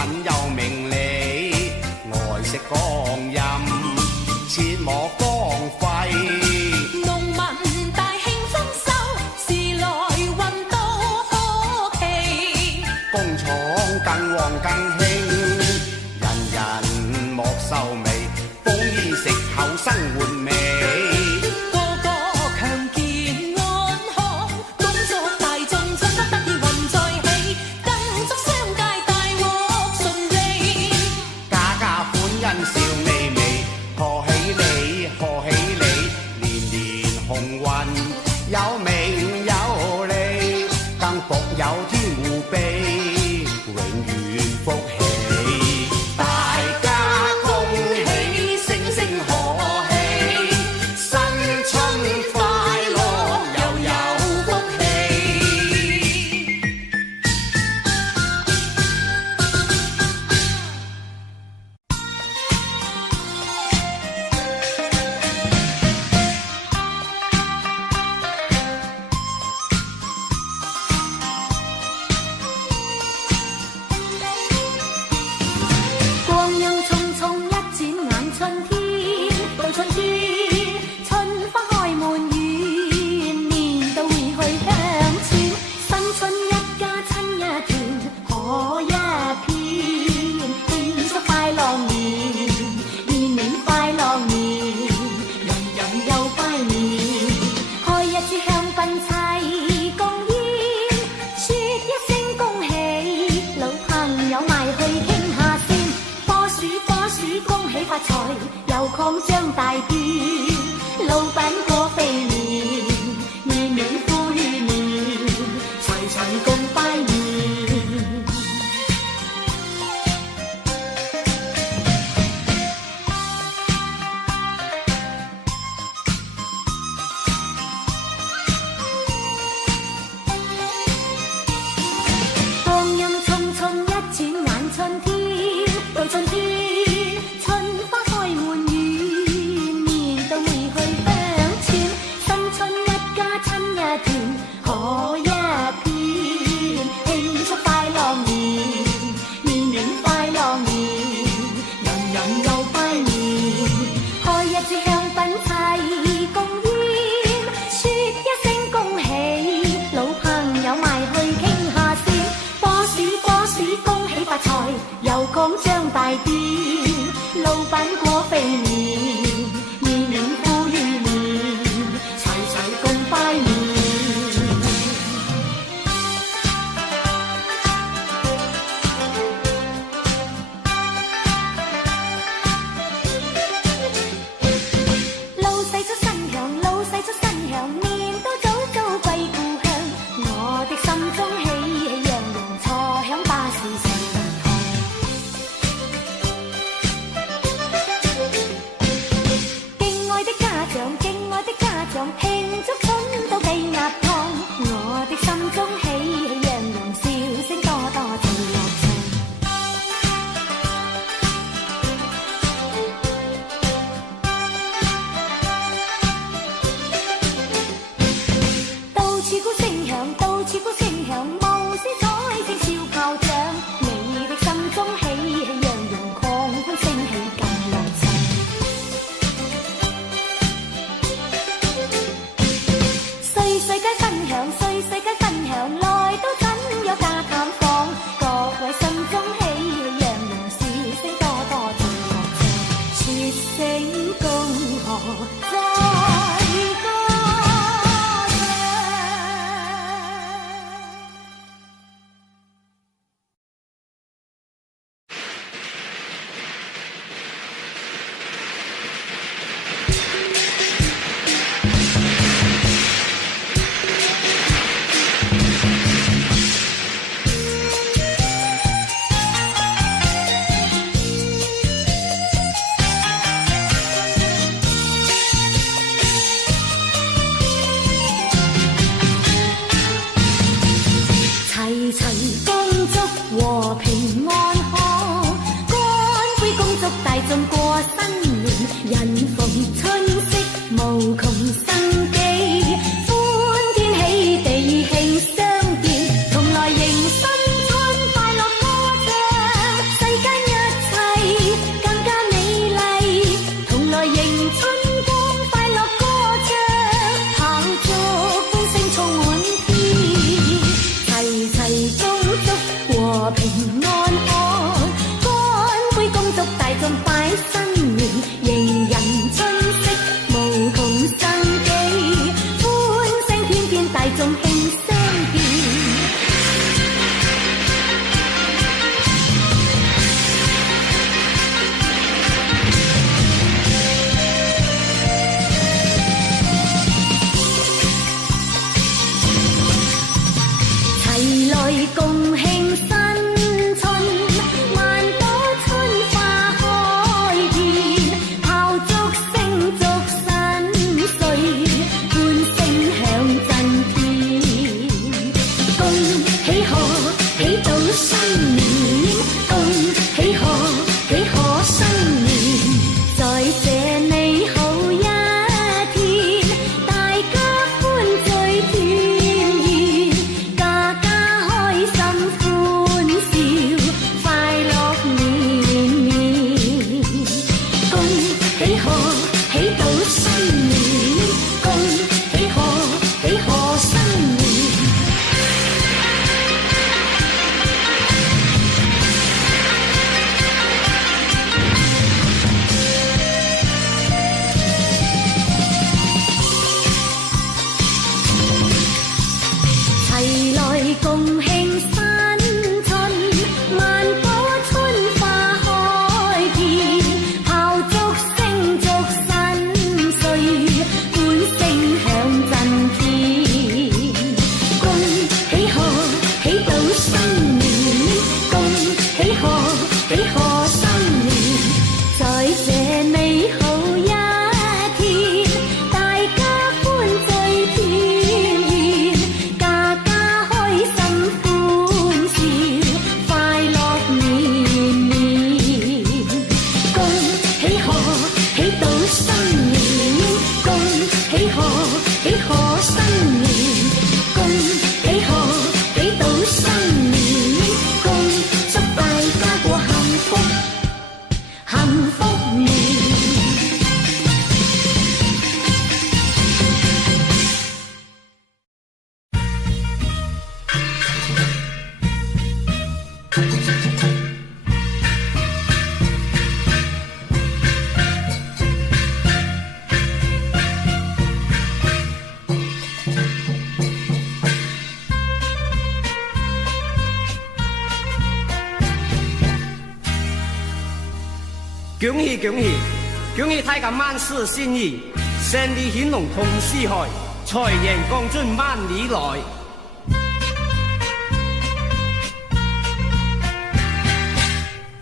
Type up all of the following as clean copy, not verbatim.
敏又明理，愛惜光陰，切莫荒廢。農民大慶豐收，時來運到可期。工廠更旺更興，人人莫愁眉，豐衣食後生活美。有名有利，更服有天護庇，永遠福氣。大家恭喜，聲聲可喜，新春快樂又有福氣。又擴張大店，老闆過肥年，年年富裕年，齊齊共拜年。光陰匆匆一轉眼，春天到春天。又擴張大店，老闆過肥年，年年富裕年，齊齊共拜年。老細出新香，老細出新香，年都早早歸故鄉。我的心中喜氣洋洋，坐享巴士上。敬愛的家長，慶祝春到計鴨湯。我的心中喜氣洋洋，笑聲多多情樂場。到處鼓聲響，到處鼓聲響，無私彩聲笑炮仗。你的心中喜氣洋洋，狂歡聲氣更樂場。歲歲皆分享，歲歲皆分享，來到怎有家探訪？各位心中喜氣洋洋，笑聲多多情樂場，説聲恭賀在歌唱。齊齊恭祝和平安康，乾杯恭祝大眾過新年，人逢春色無窮生機，歡天喜地慶相見，同來迎新春快樂歌唱，恭喜恭喜恭喜大家万事勝意，勝利顯龍通四海，財源廣進萬里來。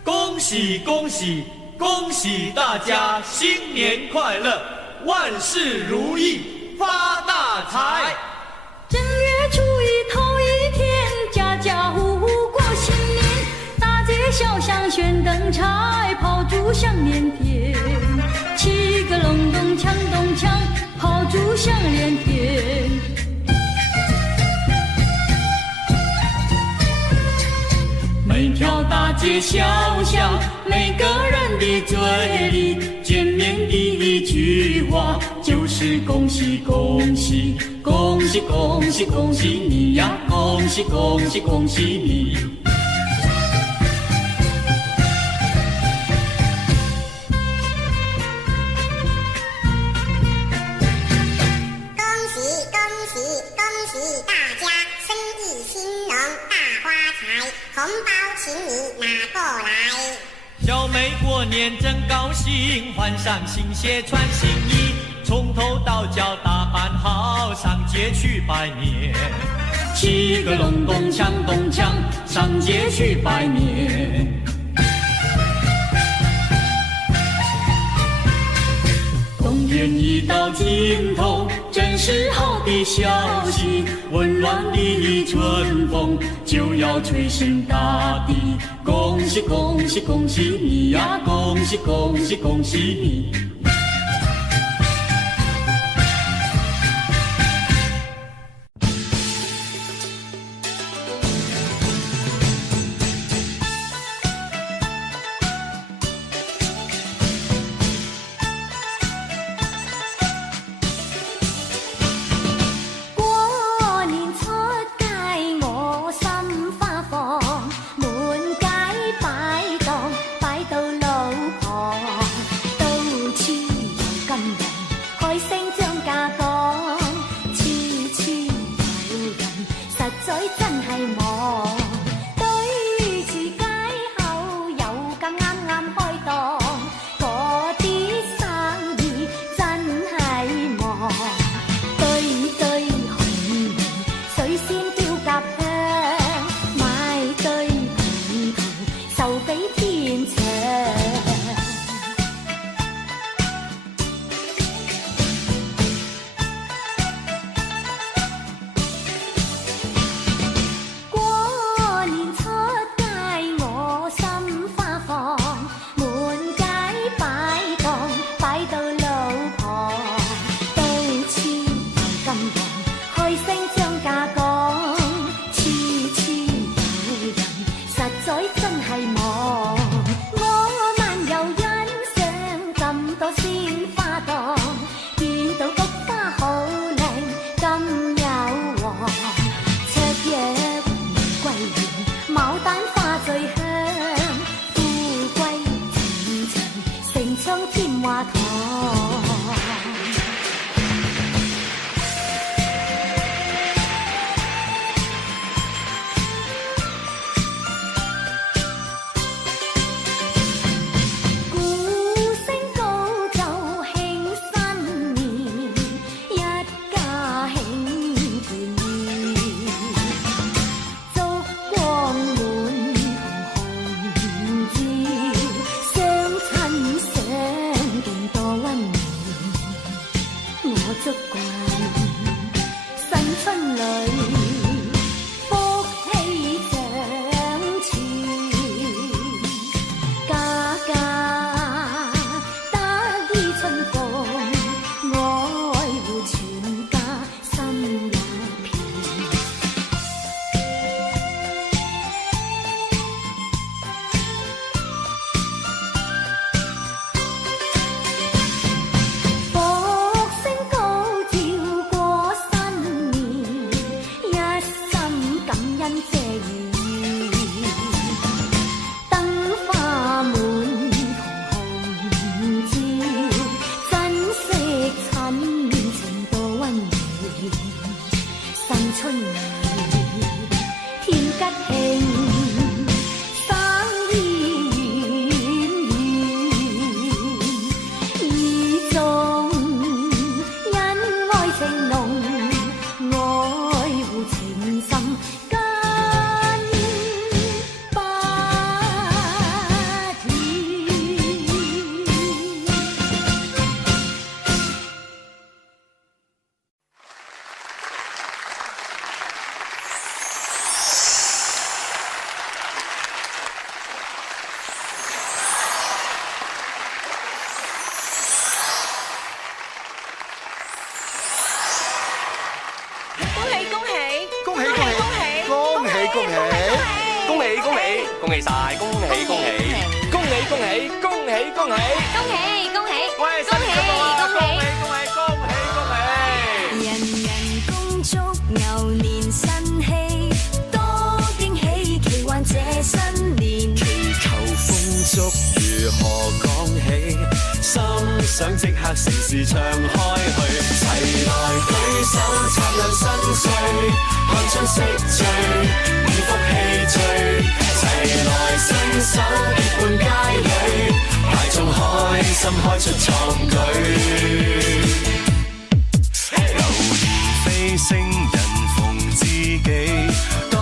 恭喜恭喜恭喜大家新年快乐，万事如意，发大财！正月初一头一天，家家户户过新年，大街小巷悬灯彩，炮竹响连天，七个隆咚锵咚锵，炮竹响连天。每条大街小巷，每个人的嘴里，见面第一句话就是恭喜恭喜恭喜恭喜恭喜你呀，恭喜恭喜恭喜你。红包请你拿过来。小妹过年真高兴，换上新鞋穿新衣，从头到脚打扮好，上街去拜年。七个隆咚锵咚锵，上街去拜年。冬天已到尽头，真是好的消息，温暖的春风就要吹醒大地。恭喜恭喜恭喜你呀，恭喜恭喜恭喜你。恭喜晒，恭喜恭喜，恭喜恭喜恭喜恭喜，恭喜恭喜，喂，新年快樂啊！恭喜恭喜恭喜恭喜！人人恭祝牛年新氣，多驚喜，奇幻這新年。祈求豐足如何講起，心想即刻成事唱開去。齊來舉手擦亮新歲，看春色聚，五福氣聚。齊來伸手結伴佳侶，大眾開心開出創舉。流年飛星人逢知己，都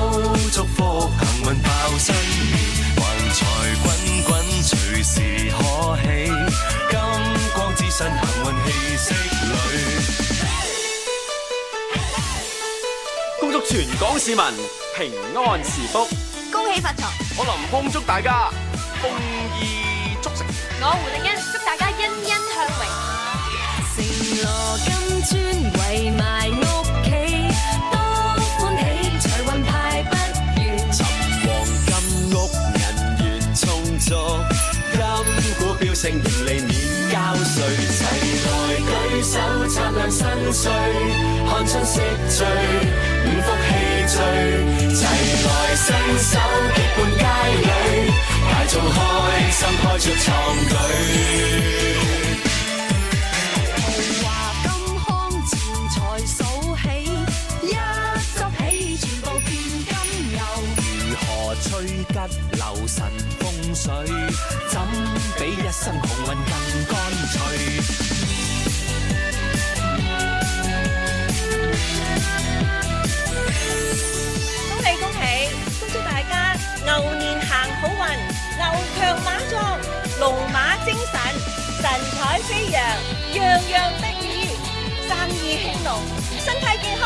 祝福幸運爆新年，橫財滾滾隨時可起，金光自身幸運氣息裏。恭祝全港市民平安是福，恭喜發財！我林峰祝大家豐衣足食，我胡定欣祝大家欣欣向榮。成羅金磚圍埋屋企，多歡喜，財運派不完。尋黃金屋人緣充足，金股飆升盈利免交稅。齊來舉手擦亮新歲，看春色聚，五福氣聚。齊來伸手結伴佳侶，大眾開心開出創舉。金康錢財數起，一執起全部變金牛。如何吹吉流神風水，怎比一生紅運更乾脆？恭喜恭喜！恭祝大家牛年行好運，牛強馬壯，龍馬精神，神采飛揚，樣樣得意，生意興隆，身體健康。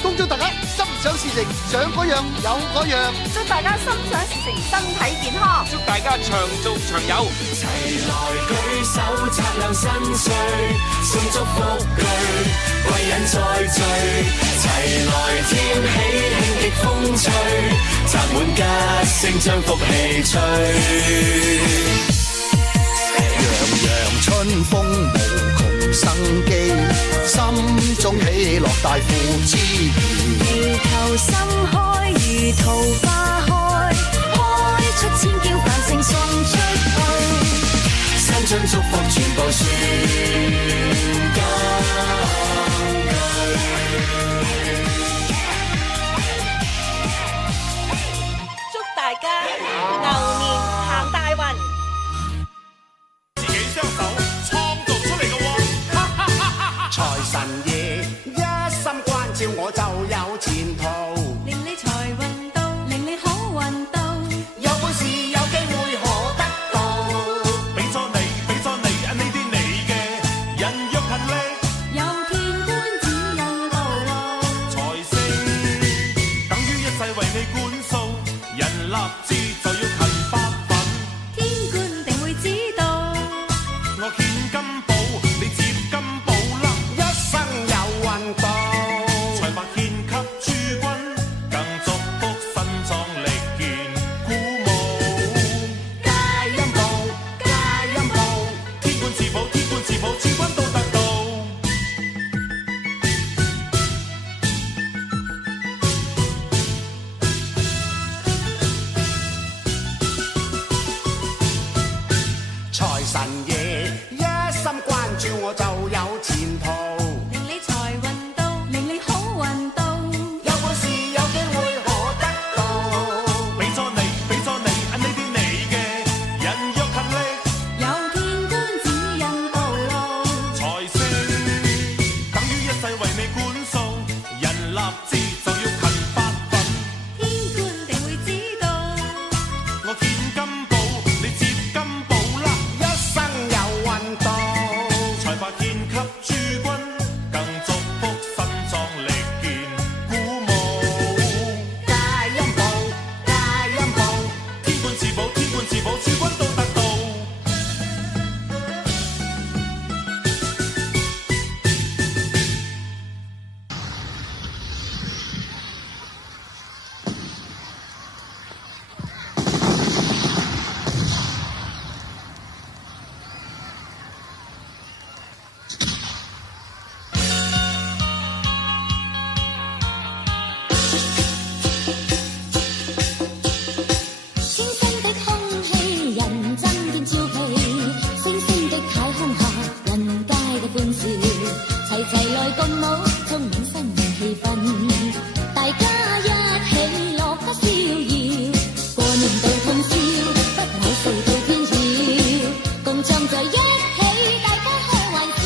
恭祝大家心想事成，想嗰樣有嗰樣。祝大家心想事成，身體健康。祝大家長做長有。齊來舉手擦亮新歲，送祝福句，貴人再聚。齊來添喜慶極風趣，擲滿吉星將福氣吹。洋洋春風無窮生機，心中喜樂大富之餘。祈求心開如桃花開，開出千嬌繁盛送出去。新春祝福全部宣講祝大家牛年行大運。自己雙手創造出嚟嘅喎。財神爺一心關照我就有前途，令你財運到，令你好運到。有本事有機會可得到。俾咗你，俾咗你，呢啲你嘅人若勤力，有天官指引道路。財星等於一世為你管束，人立志就要勤發奮。天官定會知道。我獻金寶，你接金寶啦，一生有運到，財帛獻給諸君，更祝福身壯力健鼓舞。加音報，加音報，天官賜寶，天官賜寶，諸君都得到。財神爺一心關照我就有前途，令你財運到，令你好運到。有本事有機會可得到。俾咗你，俾咗你，呢啲你嘅人若勤力，有天官指引道路。財星等於一世為你管束，人立志就要勤發奮。天官定會知道。我獻金寶，你接金寶啦，一生有舞，充滿新年氣氛，大家一起樂得逍遙，過年到通宵，不枉睡到天曉，共唱在一起，大家開玩笑。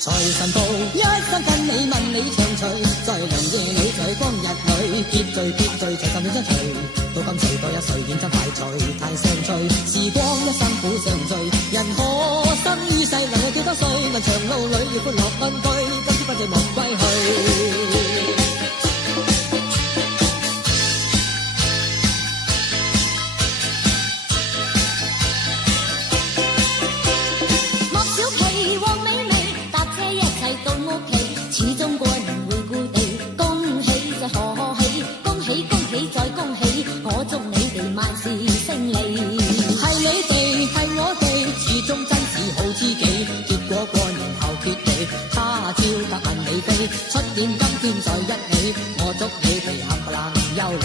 財神到，一生跟你問你長隨，在良夜裏在光日裏，結聚結聚，財神永相隨。到今歲多一歲，認真快趣，太相趣，時光一生苦相隨，人可生於世，能有幾多歲？問長路裏要歡樂安居，今朝不寂寞歸去。莫小琪、黃美美搭車一齊到屋企，始終過年會故地，恭喜再賀喜，恭喜恭喜再恭喜，我祝你哋萬事勝利。係你哋係我哋，始終真是好知己，結果過年後決離，他朝得問你飛，出年今天在一起，我祝你哋冚唪唥優利，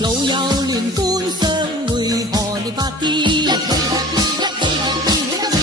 老友聯歡相會，賀年發啲，一起 happy， 一起 happy， 你個面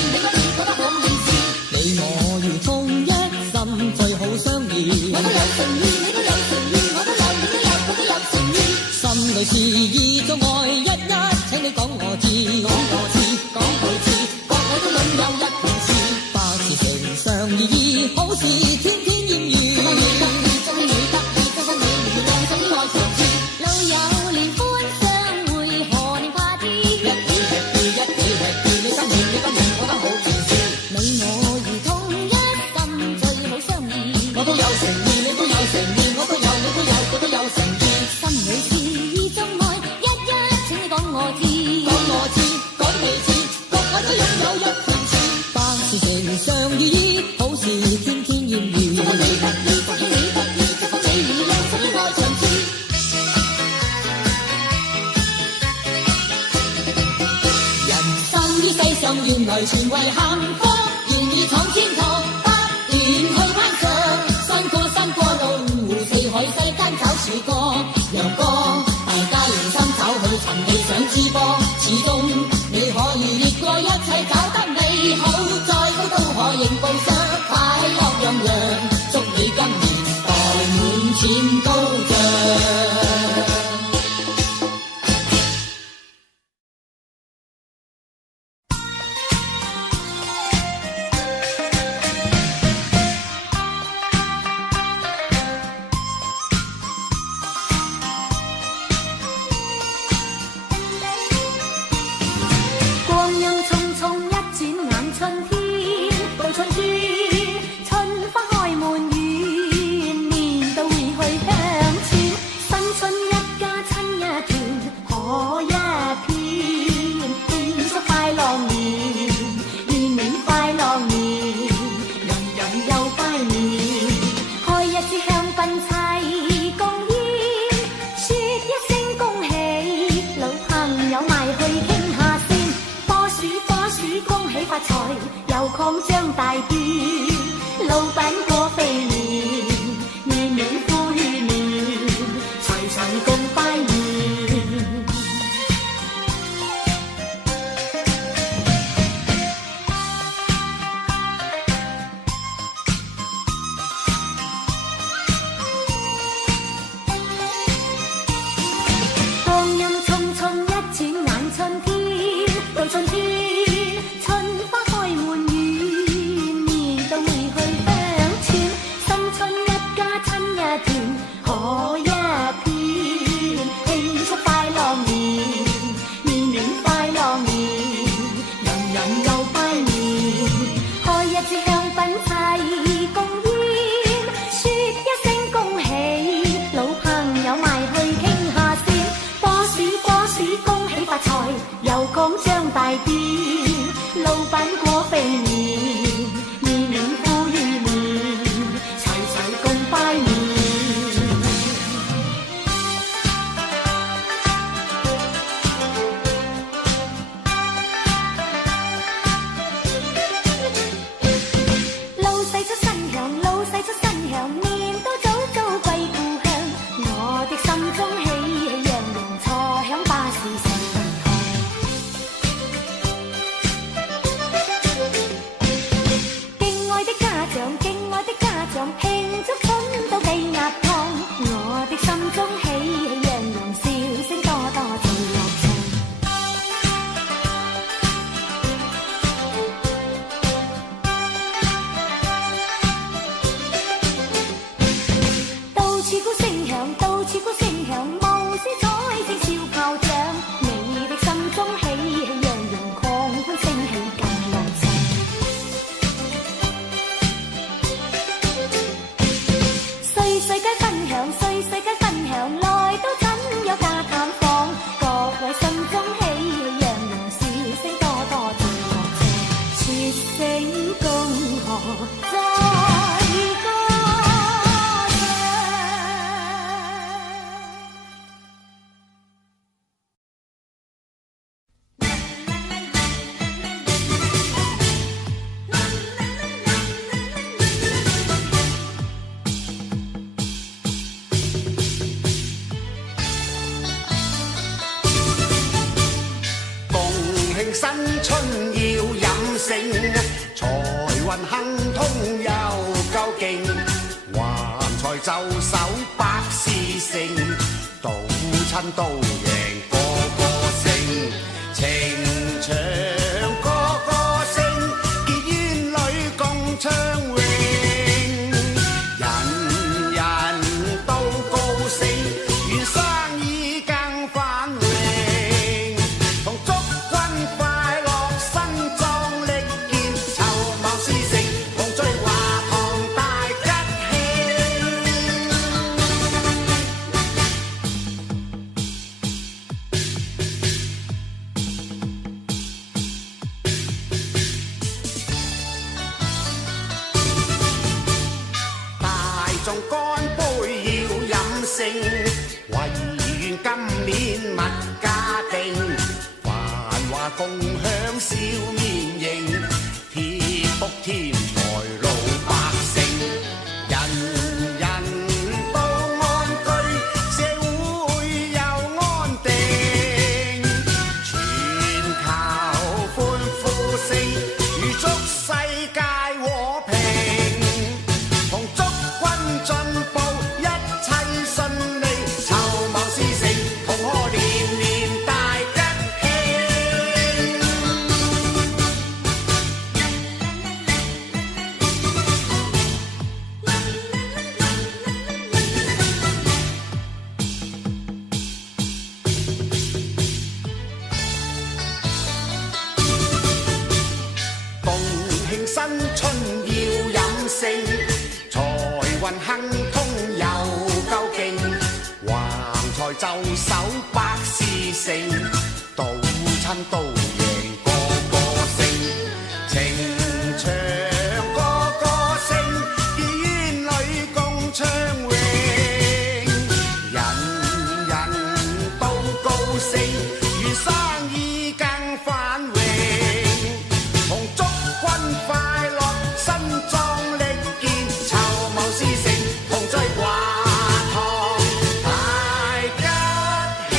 覺得好意思，你我如同一心，最好相依，我都有誠意，你都有誠意，我都有，你都有，我都有誠意，心裏是意中愛，一一請你講我知，講我知，講佢知，各位都擁有一件事，百事成上意義，好事天天豔遇，祝你得意，祝你得意，祝福你如亮，祝你愛長駐，老友聯歡相會，賀年 party， 一起 happy， 一起 happy， 你今年覺得好意思，你我如同一心，最好相依，我都有誠意，你都有誠意，我都有，你都有，我都有誠意，心裏是意中愛，一一請你講我知，講我知，講你知，各位都擁有一件事，百事成上意義，好事天天豔遇，祝福你得意，祝你得意，祝福你如亮，祝你愛長駐。人生於世上原來全為幸福，願意闖天堂，不斷去攀上，山過山過路湖四海，世間找曙光，陽光，大家用心找去尋理想之光，始終你可以越過一切找得美好，再高都可迎報上，快樂洋洋，祝你今年袋滿錢高漲。光陰匆匆一轉眼，春天到春天，春花開滿園，年都會去鄉村，新春一家親一團，可一片，慶祝快樂年，年年快樂年，人人又拜年，開一支香檳齊共煙，說一聲恭喜，老朋友埋去傾下先，波鼠波鼠恭喜發財，又擴張大啲，老闆過肥年，年年富裕年，齊齊共拜年。光陰匆匆一轉眼，春天到春天，春花開滿園，年都會去鄉村，新春一家親一團，可一片，慶祝快樂年，年年快樂年，人人又拜年，開一支香檳齊共煙，說一聲恭喜，老朋友埋去傾下先，波鼠波鼠恭喜發財，又擴張大啲，老闆過肥年，年年富裕年，齊齊共拜年。老細出新糧，老細出新糧，年都早早歸故鄉，我的心中喜氣洋洋，坐響巴士上。新春要飲勝，財運亨通又夠勁，橫財就手百事成，到親都贏個個勝，情長個個勝，結冤侶共暢榮，人人都高興，願生意更繁榮，同祝君快樂身壯力健，籌謀事成，同聚華堂大吉慶。大眾乾杯要飲勝，唯願今年物價定，繁華共享笑面迎，貼福添財路百姓，人人都安居，社會又安定，全球歡呼聲，預祝世界和平，同祝君進步，一切順利，籌謀事成，同賀年年大吉慶。共慶新春要飲勝，財運亨通又夠勁，橫財就手百事成，到親都贏個個勝，情長個個勝，結冤侶共暢榮，人人都高興，願生意更繁榮，同祝君快樂身壯力健，籌謀事成，同聚華堂大吉慶。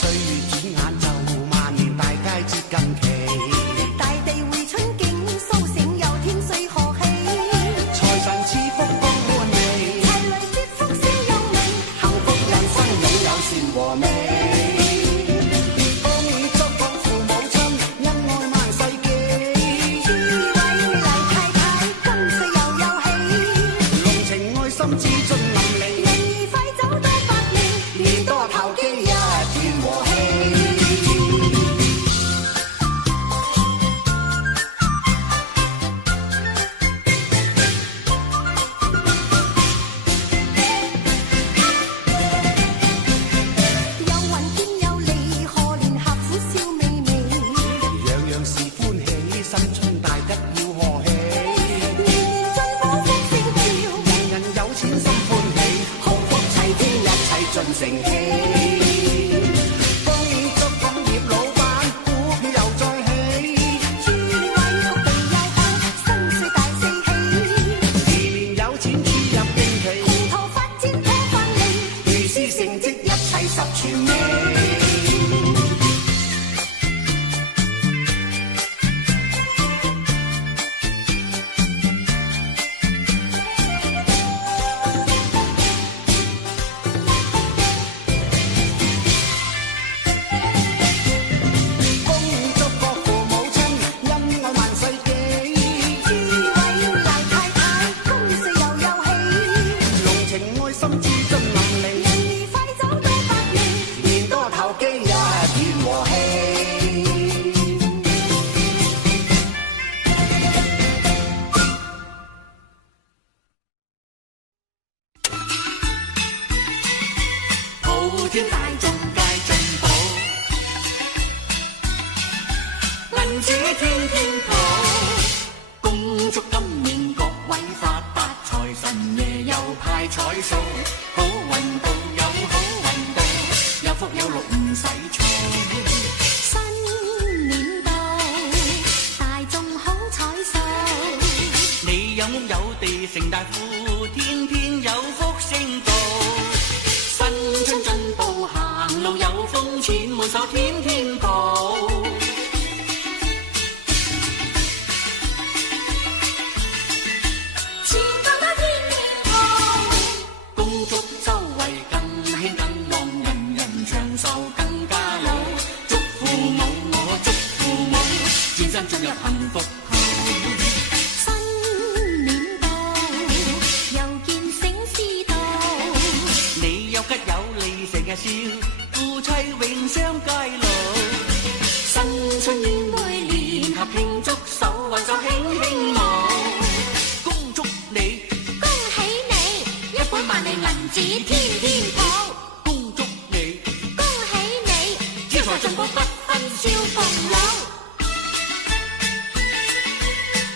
歲月轉眼就萬年，大佳節近期，大地回春景，蘇醒又添歲賀喜，財神賜福光滿地，齊來接福聲又明，幸福人生擁有善和美。恭祝福父母親，恩愛萬世紀，諸位黎太太，今歲又有喜，濃情愛心至盡淋漓，人兒快走到百年，年多頭肌一團和氣。有雲天有利，賀年合府笑微微，樣樣是歡喜，新春大吉要賀喜，年年進寶福星照，人人有錢心歡喜，幸福齊天一切盡成器。恭祝工業老闆股票又再起，諸位福地又好，新歲大四喜，年年有錢注入定期，前途發展多順利，如是成績一切十全美。恭祝各父母親，恩愛萬世紀，諸位黎太太，今歲又有喜，濃情愛心至盡淋漓，人兒快走到百年，年多頭肌一團和氣。普天大眾皆進步，銀紙天天抱，恭祝今年各位發達，財神爺又派彩數。地成大富，天天有福星到。新春進步行路有風，錢滿手天天抱。錢到得天天抱，恭祝周圍更興更旺，人人長壽更加老。祝父母我祝父母，轉身進入幸福後。新年到，又見醒獅到，你有吉有利成日笑，夫妻永相偕老。新春宴會聯合慶祝，手挽手輕輕舞。恭祝你，恭喜你，一本萬利銀紙天天抱。恭祝你，恭喜你，招財進寶不分少共老。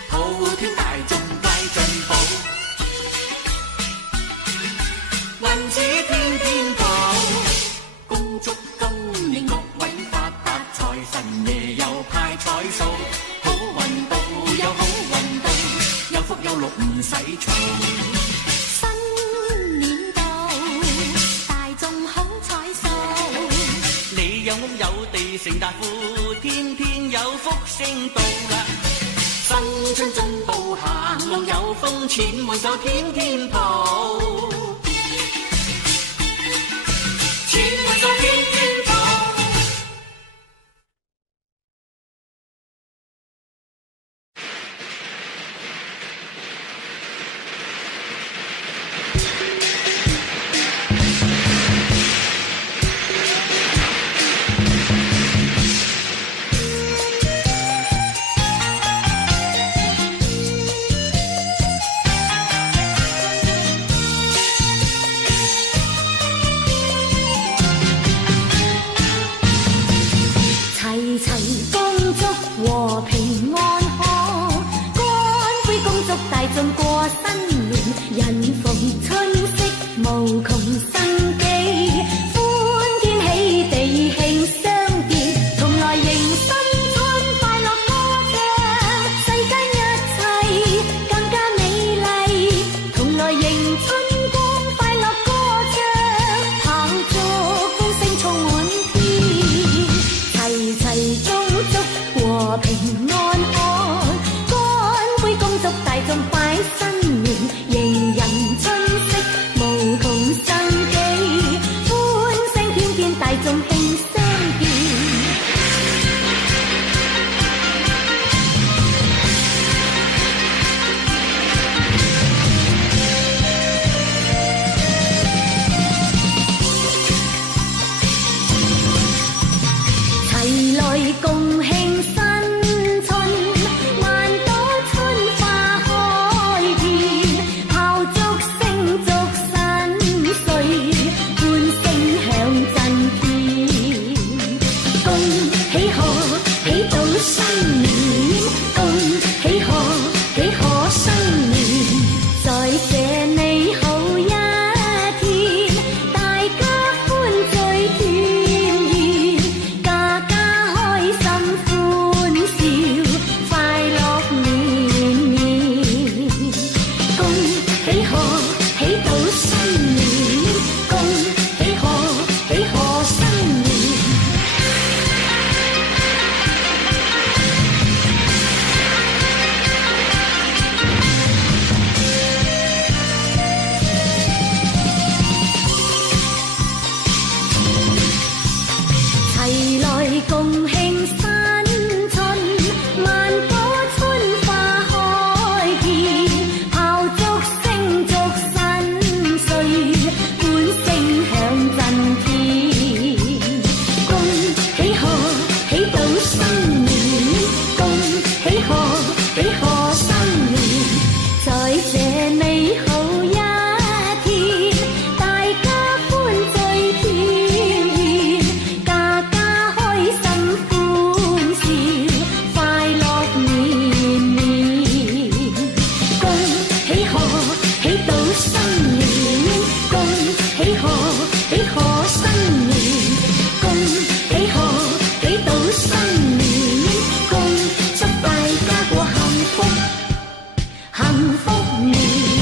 普天大眾皆進步，銀紙天天抱。恭祝今年各位發達財，神爺又派彩數，好運到有好運到，有福有祿唔使嘈。新年到，大眾好彩數，你有屋有地成大富，天天有福星到啦。新春進步行路有風，錢滿手天天抱。錢滿手天天抱。齊齊恭祝和平安康，乾杯恭祝大眾過新年，人逢春色無窮生機，歡天喜地慶相見，同來迎新春快樂歌唱，世間一切更加美麗，同來迎春光快樂歌唱，炮竹風聲充滿天。齊齊恭祝和平安康，乾杯恭祝大眾拜新年，迎人春色無窮生機，歡聲天天大眾慶相見。齊來共慶新春，萬朵春花開遍，炮竹聲祝新歲，歡聲響震天。恭喜賀喜到新年，恭喜賀喜賀新年，在這美好一天，大家歡聚團圓，家家開心歡笑，快樂綿綿。恭喜賀喜到新年，恭喜賀喜賀新年。齊來共慶新春，萬朵春花開遍，炮竹聲祝新歲，歡聲響震天。恭喜賀喜到新年，恭喜賀喜賀新年，在這美好一天，大家歡聚團圓，家家開心歡笑，快樂綿綿。恭喜賀喜到新年，恭喜賀喜賀新年，恭喜賀喜到新年，恭祝大家過幸福年。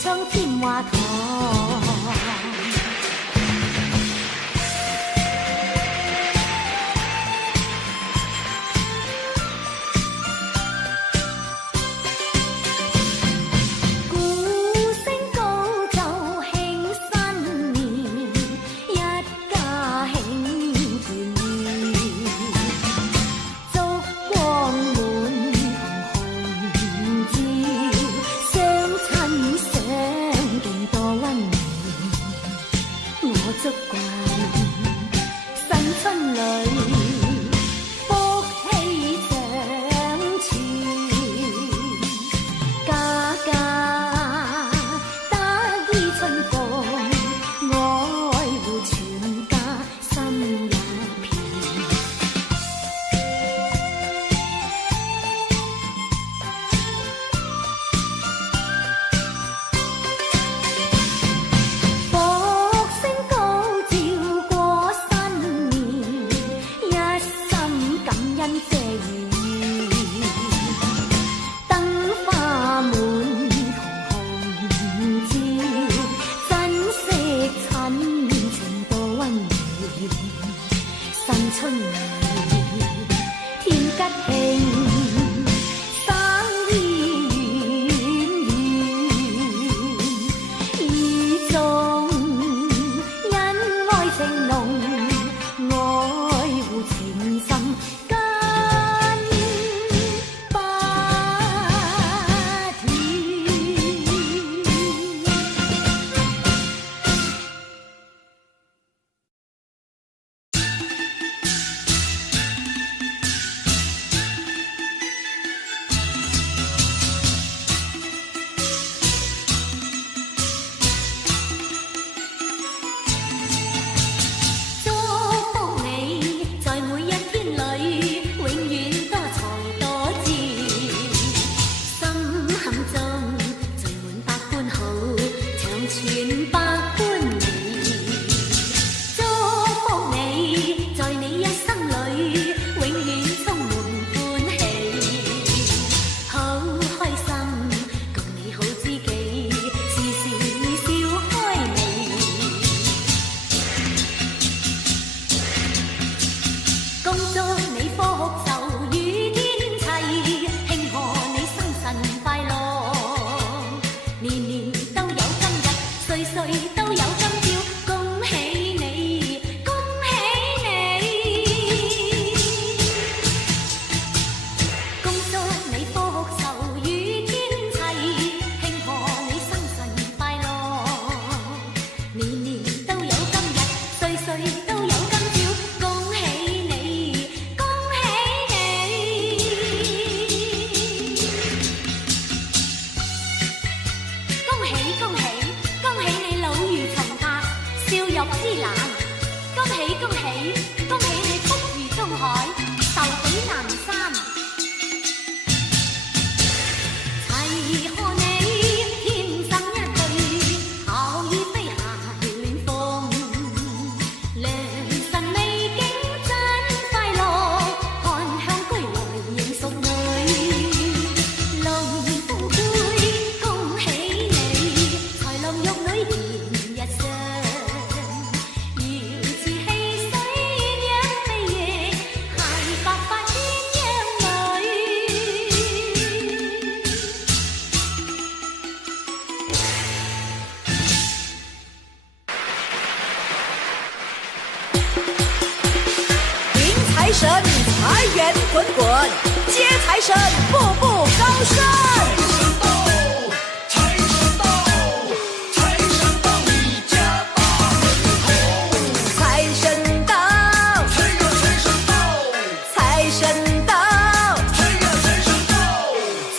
窗添花糖。财神财源滚滚，接财神步步高升。财神到，财神到你家大门口。财神到，财神到，财神到，财神到，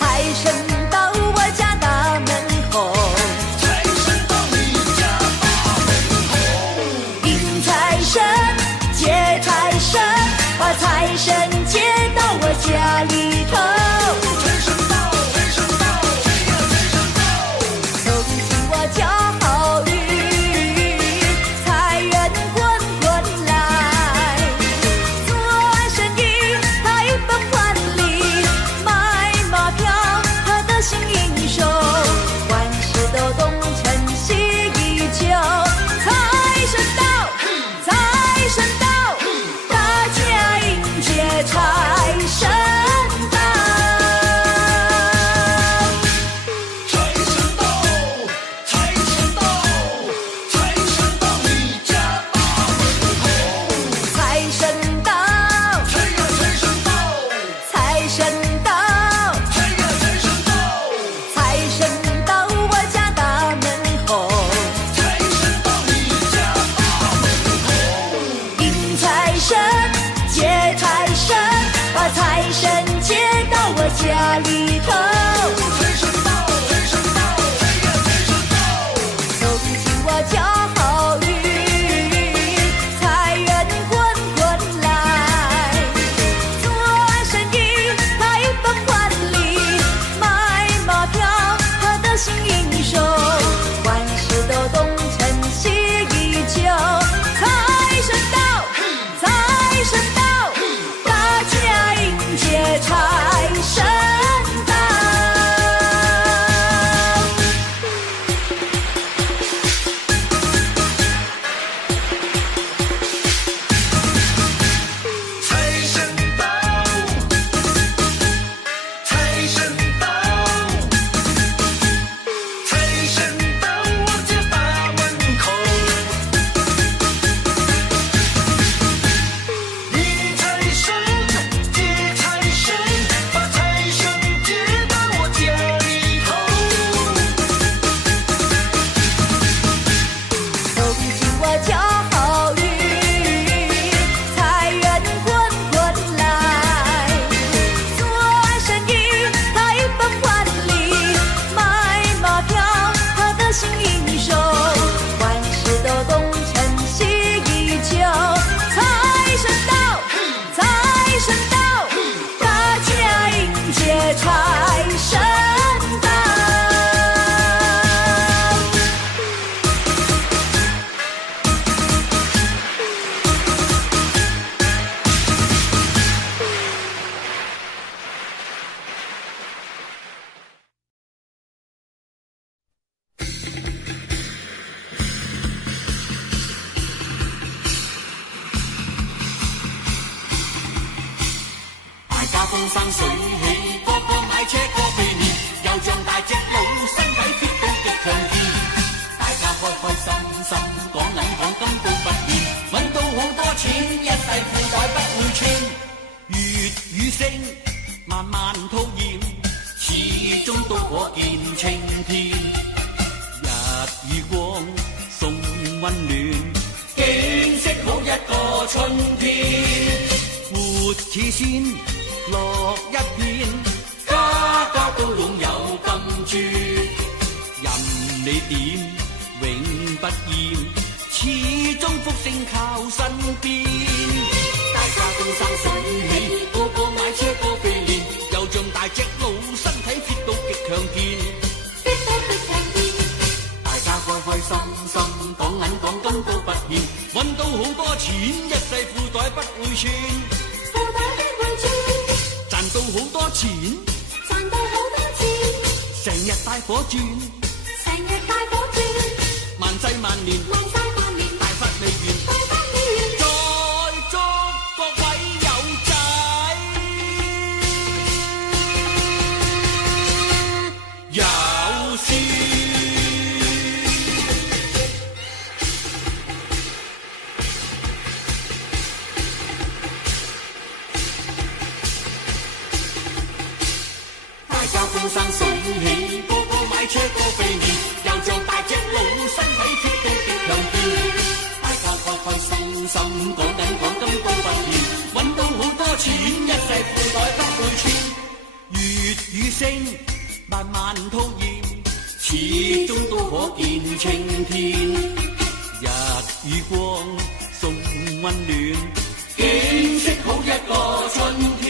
财神到我家大门口。财神到你家大门口。迎财神，接财神。把财神接到我家里头，财神到，财神風生水起，個個買車個肥年，又像大隻佬，身體 fit 到極強健。大家開開心心，講銀行金到不變，揾到好多錢，一世褲袋不會穿。粵語聲慢慢討厭，始終都可見青天。日與光送溫暖，景色好一個春天。活似仙，樂一片，家家都擁有金珠。任你點，永不厭，始終福星靠身邊。大家風生水起，個個買車個肥年，又像大隻佬，身體 fit 到極強健。大家開開心心，講銀講金都不欠，揾到好多錢，一世褲袋不會穿。賺到好多錢，賺到好多錢，成日大火轉，成日大火轉，萬世萬年，萬世萬年，大發未完，大發未完，再祝各位友仔有事。風生水起，個個買車個肥年，又像大隻佬，身體 fit 到極強健。大家開開心心，講銀講金都不厭，揾到好多錢，一世褲袋不會穿。粵語聲慢慢討厭，始終都可見青天。日與光送溫暖，景色好一個春天。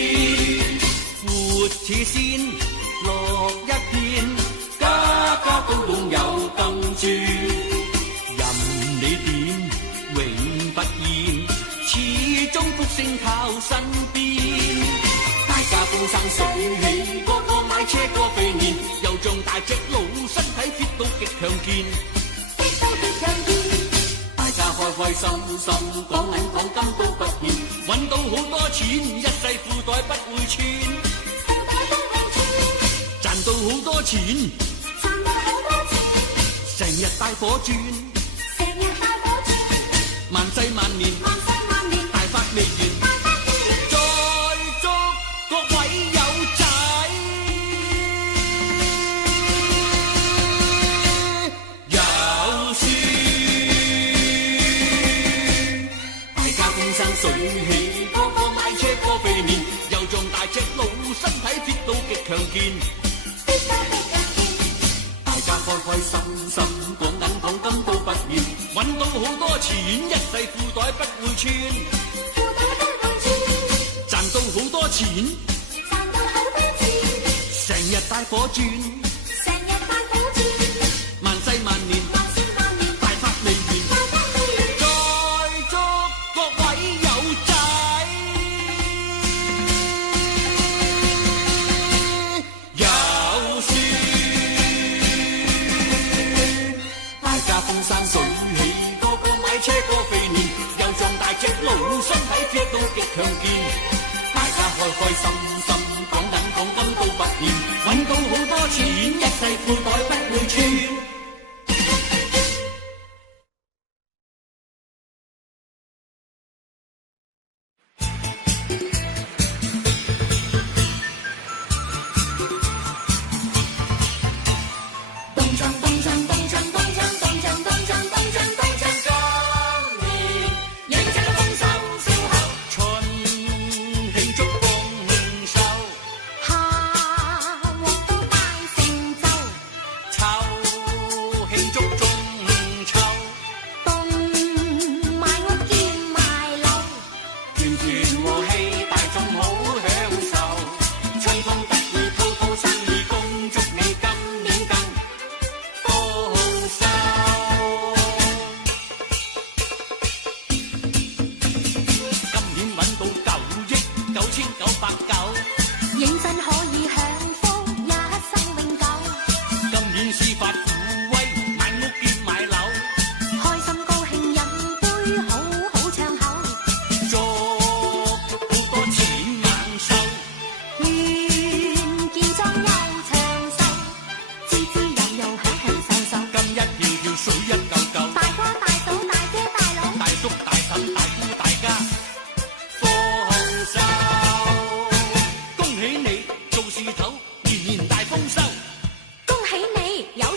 活似仙，樂一片，家家都擁有金珠。任你點，永不厭，始終福星靠身邊。大家風生水起，個個買車個肥年，又像大隻佬，身體 fit 到極強健。大家開開心心，講銀講金都不欠，揾到好多錢，一世褲袋不會穿。賺到好多錢，賺到好多錢，成日大火轉，成日大火轉，萬世萬年，萬世萬年，大發未完，大發未完，再祝各位友仔有事。大家風生水起，個個買車個肥年，又像大隻佬，身體 fit 到極強健。大家開開心心，講銀講金都不厭，揾到好多錢，一世褲袋不會穿。賺到好多錢，賺到好多錢，成日大火轉，成日大火轉，萬世萬年，萬世萬年，大發未完，大發未完，再祝各位友仔有事。大家風生水起，個個買車個肥年，又像大隻佬，身體 fit 到極強健。大家開開心心，講銀講金都不厭，揾到好多錢，一世褲袋不會穿。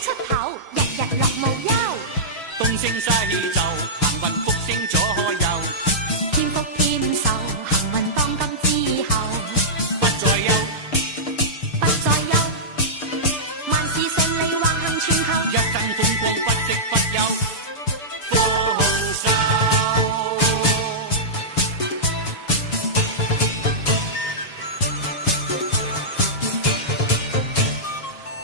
出頭，日日樂無憂。東升西就，行運福星左右，添福添壽，行運當今之後，不再憂，不再憂，萬事順利，橫行全球，一生風光不息不休，豐收。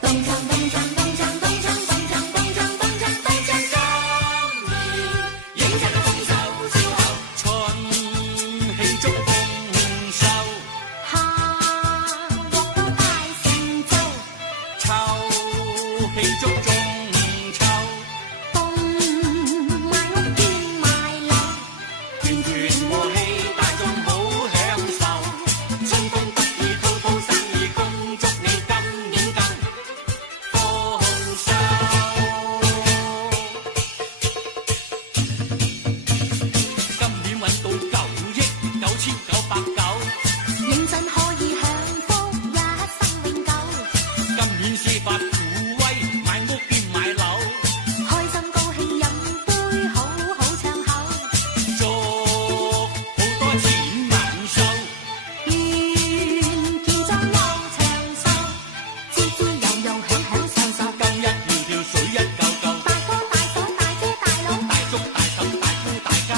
東唱東唱東唱東唱東唱東唱東唱東唱，迎接豐收之後，春慶祝豐收，夏獲到大成就，秋慶祝中秋，冬買屋兼買樓，團團和氣，大眾好享受，春風得意滔滔，生意恭祝你今年更豐收。今年揾到9億9999，認真可以享福，一生永久，今年司法富威，買屋兼買樓，開心高興飲杯，好好暢口，祝好多錢萬數，願健壯又長壽，滋滋悠悠享享受受，金一條條水一嚿嚿，大哥大嫂大姐大佬，大叔大嬸大姑大家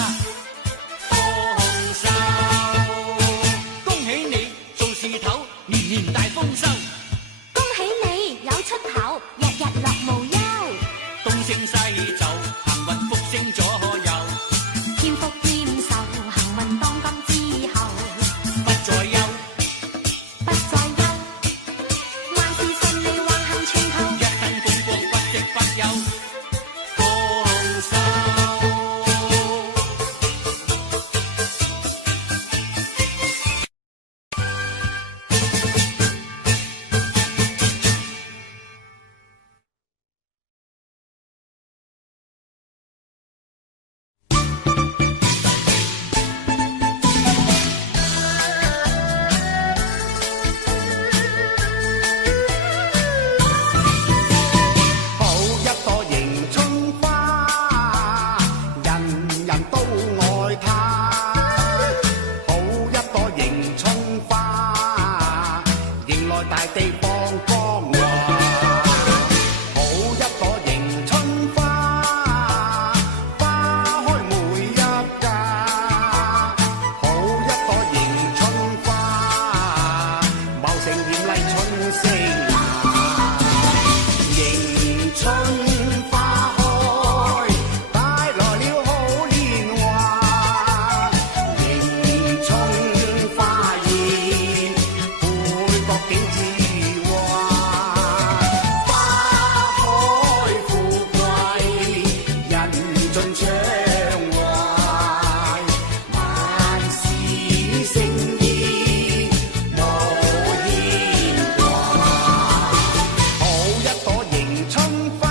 豐收。恭喜你做事頭，年年大豐收，恭喜你有出頭，日日樂無憂，東升西就，行運福星左右，添福添壽，行運當今之後，不再憂，不再憂，萬事順利，橫行全球，一生風光不息不休，豐收。好一朵迎春花，人人都愛它。好一朵迎春花，迎來大地放光華。好一朵迎春花，花開每一家。好一朵迎春花，茂盛豔麗春色雅。迎春花開，帶來了好年華。迎春花現，配國景致華。花開富貴，人盡暢懷。萬事勝意無牽掛。好一朵迎春花，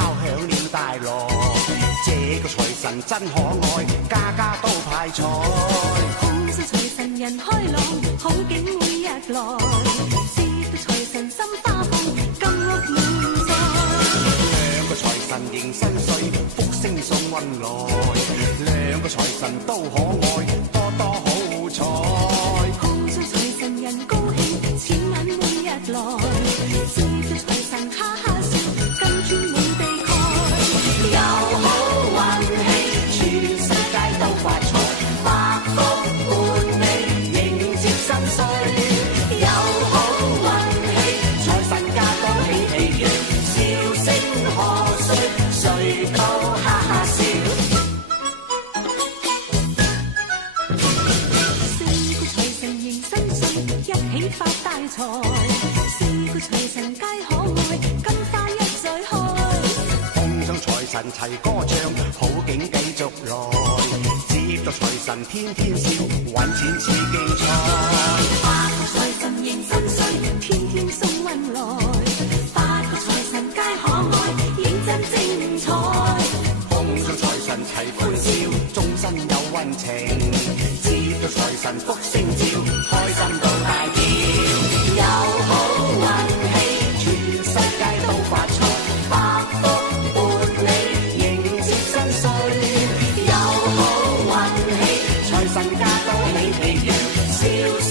敲響了大鑼。這個財神真可愛，家家都派彩。恭喜財神人開朗，好景每日來。接到財神心花放，金屋滿載。兩個財神迎新歲，福星送運來。兩個財神都可愛，多多好彩。恭喜財神人高興，錢銀每日來。接到財神哈哈笑，金磚滿地蓋。有好運氣，全世界都發財，百福伴你迎接新歲。有好運氣，財神駕到喜氣揚，笑聲賀歲，誰都哈哈笑。四個財神迎新歲，一起發大財。四個財神皆可愛，金花一再開。碰上財神齊歌唱，好景繼續來。接到財神天天笑，揾錢似競賽。八個財神迎新歲，天天送運來。八個財神皆可愛，認真精彩。碰上財神齊歡笑，終身有運程。接到財神福星照，開心到大叫。有好運氣，全世界都發財，百福伴你迎接新歲。有好運氣，財神駕到喜氣揚，笑聲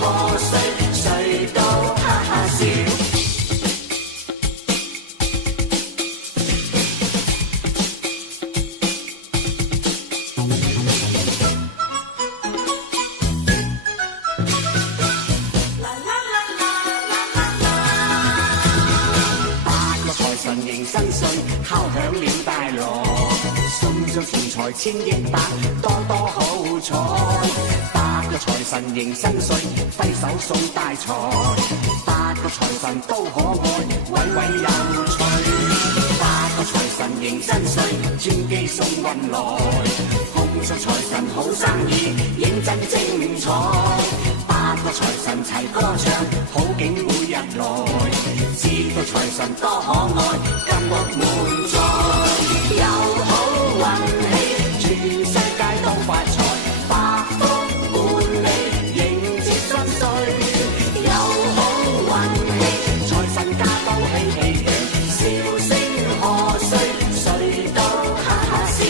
賀歲，誰都哈哈笑。八個財神迎新歲，敲響了大鑼，送上錢財千億百，多多好彩。八個財神迎新歲，揮手送大財。八個財神都可愛，位位有趣。八個財神迎新歲，專機送運來。碰上財神好生意，認真精彩。八個財神齊歌唱，好景每日來。知道財神多可愛，金屋滿載。有好運氣，全世界都發財，百福伴你迎接新歲。有好運氣，財神駕到喜氣揚，笑聲賀歲，誰都哈哈笑。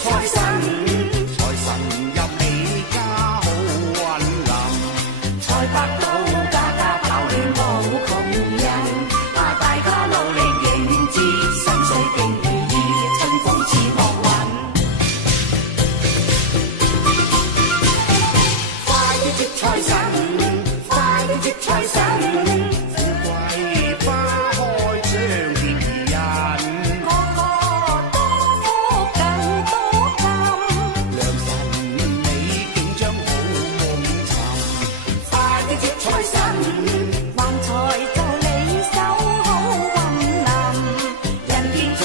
財神。財神，橫財就你手好運臨，人見中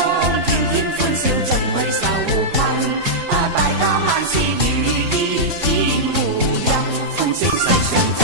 天天歡笑盡去愁困，大家萬事如意，天互蔭，歡聲世上真。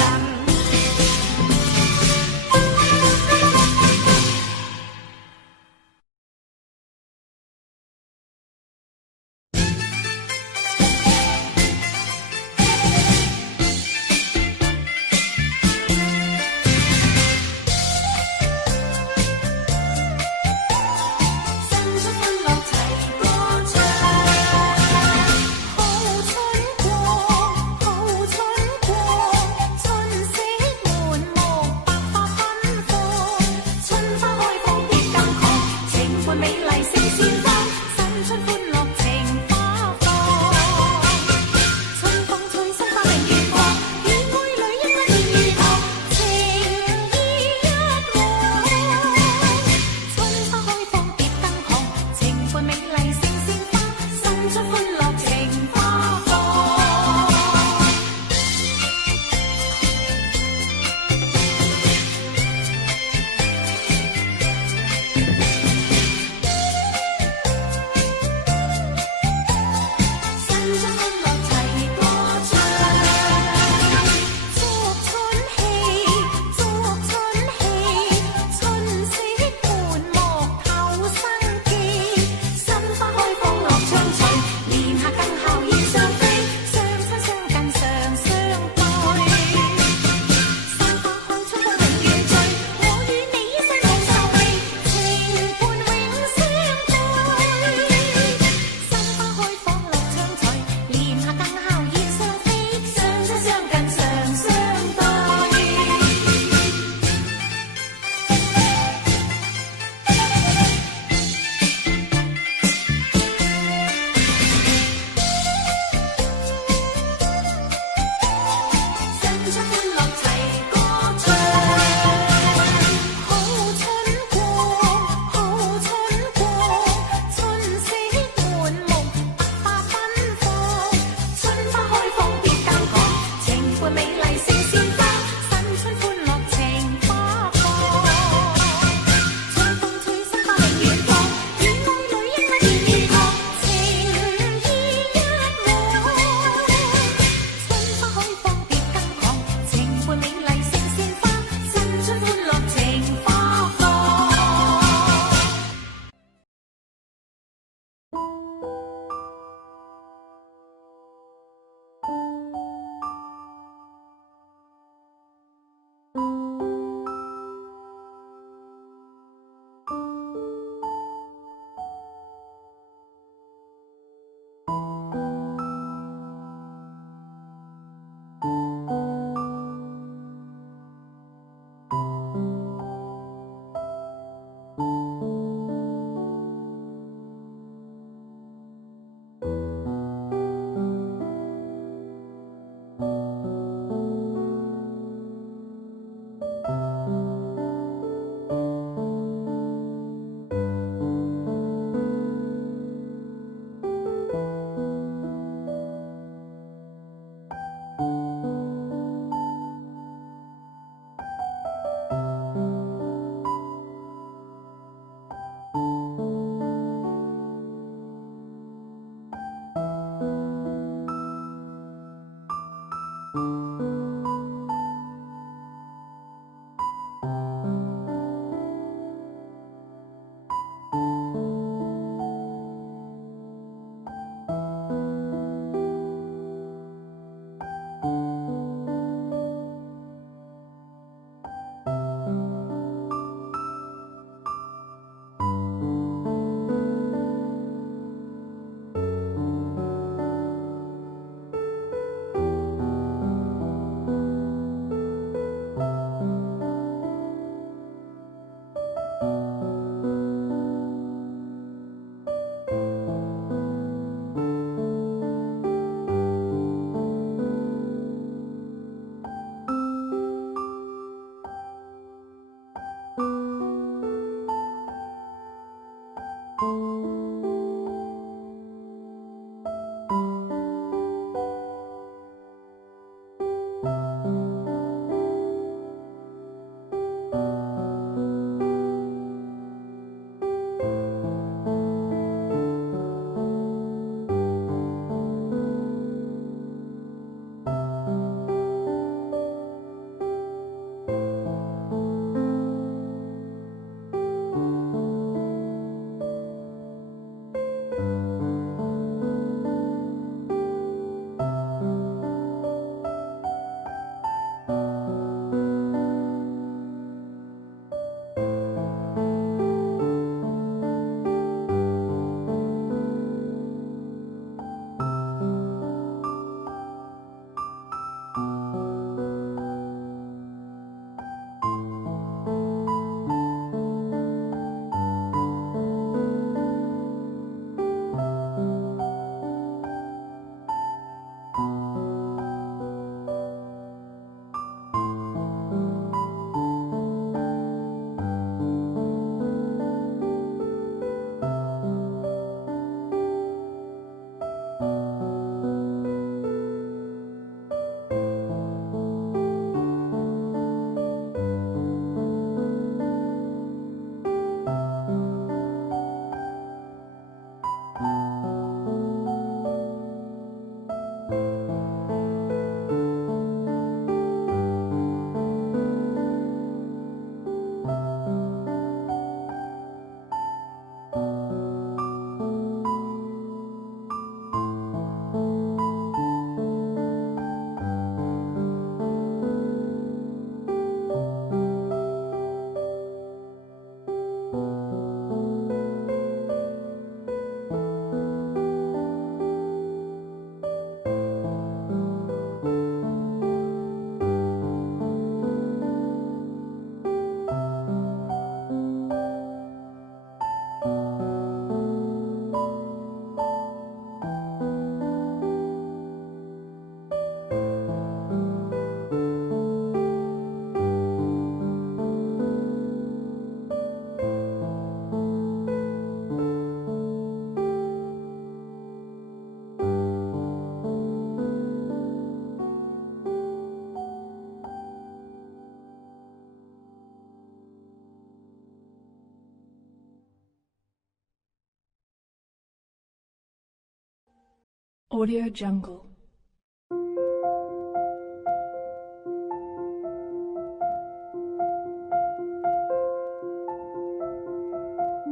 Audio Jungle.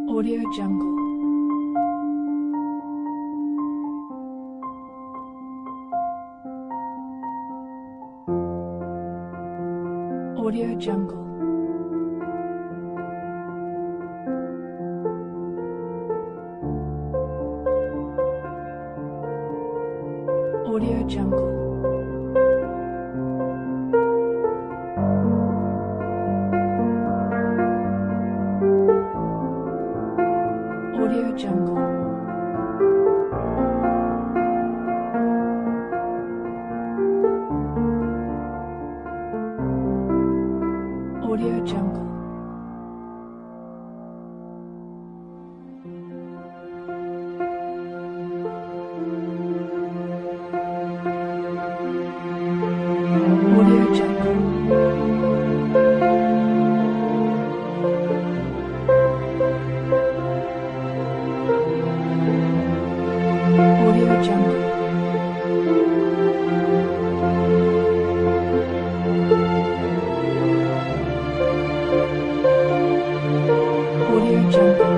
Audio Jungle. Audio Jungle. Audio Jungle. Audio Jungle. Audio Jungle. Audio Jungle. Audio Jungle. Audio Jungle. Audio Jungle. Audio Jungle.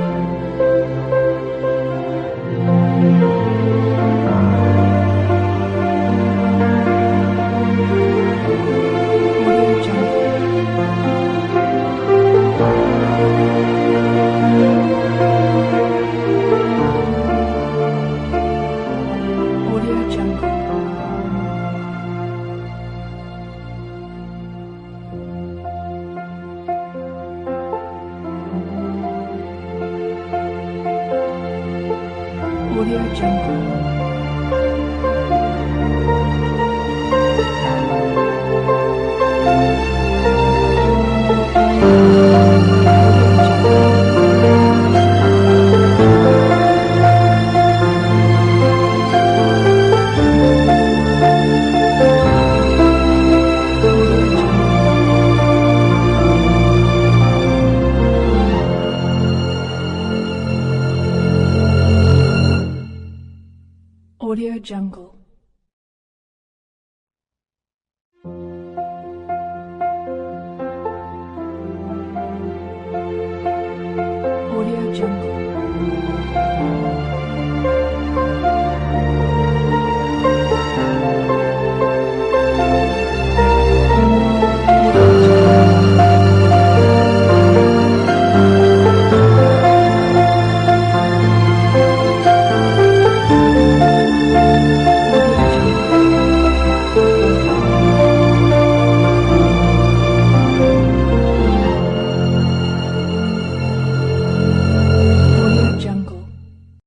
Audio Jungle. Audio Jungle.